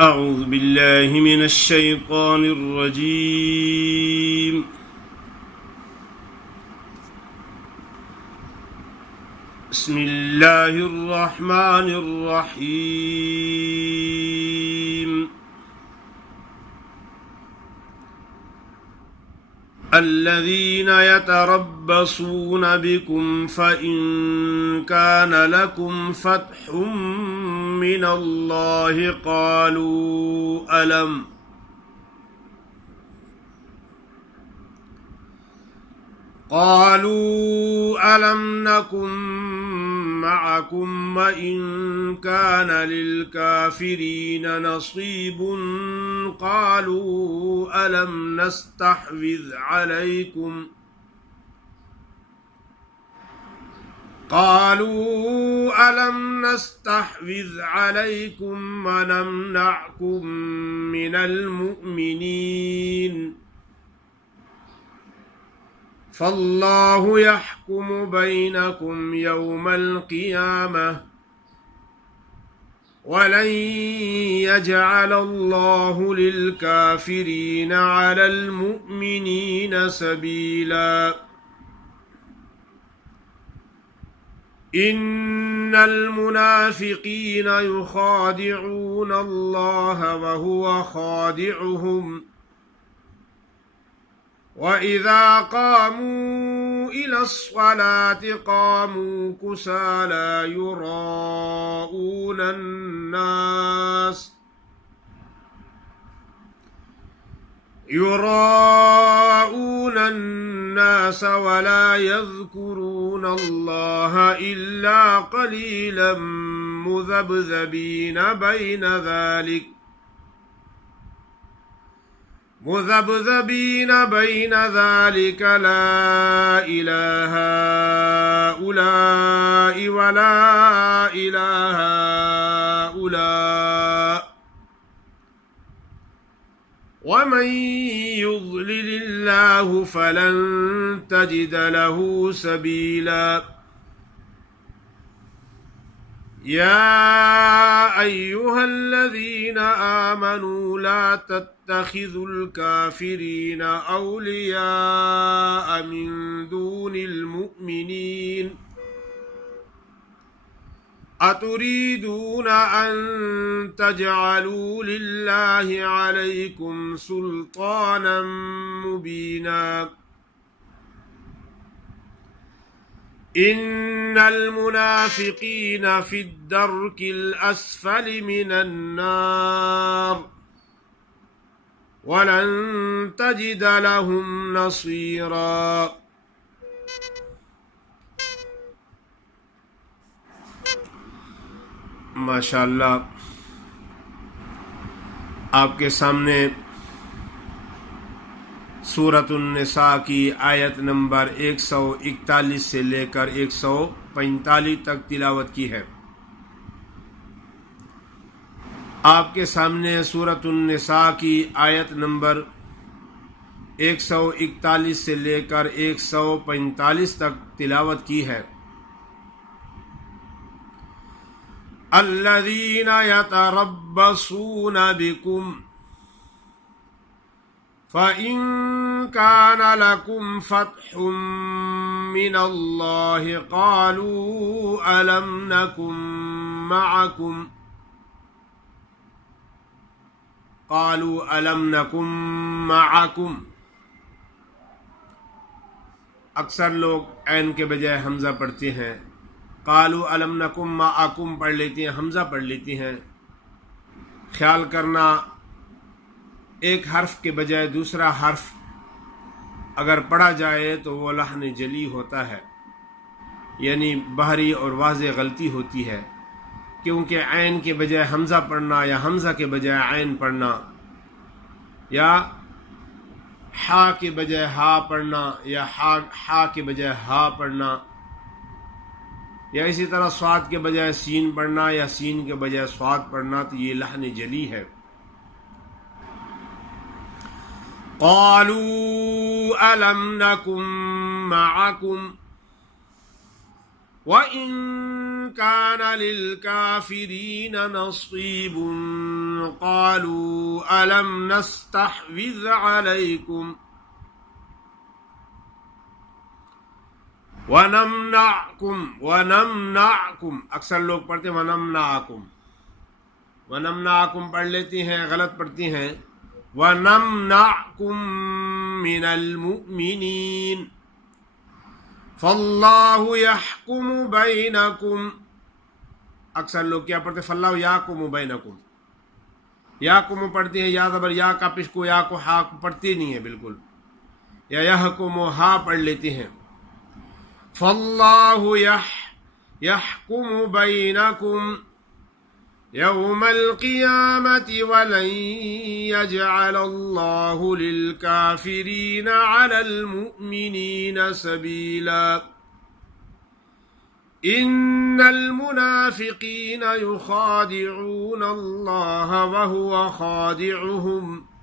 أعوذ بالله من الشيطان الرجيم. بسم الله الرحمن الرحيم. الذين يتربصون بكم فإن كان لكم فتح من الله قالوا ألم نكن معكم وإن كان للكافرين نصيب قالوا ألم نستحوذ عليكم ونمنعكم من المؤمنين فالله يحكم بينكم يوم القيامة ولن يجعل الله للكافرين على المؤمنين سبيلا. إن المنافقين يخادعون الله وهو خادعهم وإذا قاموا إلى الصلاة قاموا كسالى يراءون الناس ولا يذكرون الله إلا قليلا مذبذبين بين ذلك لا إله هؤلاء ولا إله هؤلاء ومن يضلل الله فلن تجد له سبيلا. يا أيها الذين آمنوا لا تتخذوا الكافرين أولياء من دون المؤمنين أتريدون أن تجعلوا لله عليكم سلطانا مبينا. إن المنافقين في الدرك الأسفل من النار ولن تجد لهم نصيرا. माशाअल्लाह, आपके सामने सूरत-उन-निसा की आयत नंबर 141 से लेकर 145 तक तिलावत की है। आपके सामने सूरत-उन-निसा की आयत नंबर 141 से लेकर 145 तक तिलावत की है। الذين يتربصون بكم فإن كان لكم فتح من الله قالوا ألم نكن معكم। अक्सर लोग ऐन के बजाय हमजा पढ़ते हैं, कालू अलम नकुम माअकुम पढ़ लेती हैं, हमजा पढ़ लेती हैं। ख्याल करना, एक हर्फ के बजाय दूसरा हर्फ अगर पढ़ा जाए तो वो लहन जली होता है, यानी बाहरी और वाज़ेह गलती होती है, क्योंकि ऐन के बजाय हमजा पढ़ना या हमजा के बजाय ऐन पढ़ना या हा के बजाय हा पढ़ना या हा के बजाय हा पढ़ना या इसी तरह स्वाद के बजाय सीन पढ़ना या सीन के बजाय स्वाद पढ़ना, तो ये लहन जली है। क़ालू अलम नकुम मअकुम وَإِن كَانَ لِلْكَافِرِينَ نَصِيبٌ قَالُوا أَلَمْ نَسْتَحْوِذْ عَلَيْكُمْ وَنَمْنَعْكُمْ اکثر لوگ پڑھتے ہیں وَنَمْنَعْكُمْ پڑھ لیتی ہیں، غلط پڑھتی ہیں وَنَمْنَعْكُمْ مِنَ الْمُؤْمِنِينَ فَاللَّهُ يَحْكُمُ بَيْنَكُمْ اکثر لوگ کیا پڑھتے ہیں فَاللَّهُ يَحْكُمُ بَيْنَكُمْ یاکم پڑھتی ہیں، یا زبر یا کا پیش کو یا کو ہا پڑھتی نہیں ہے بالکل، یا یحکم ہا پڑھ لیتی ہیں فَاللَّهُ يَحْكُمُ بَيْنَكُمْ يَوْمَ الْقِيَامَةِ وَلَنْ يَجْعَلَ اللَّهُ لِلْكَافِرِينَ عَلَى الْمُؤْمِنِينَ سَبِيلًا إِنَّ الْمُنَافِقِينَ يُخَادِعُونَ اللَّهَ وَهُوَ خَادِعُهُمْ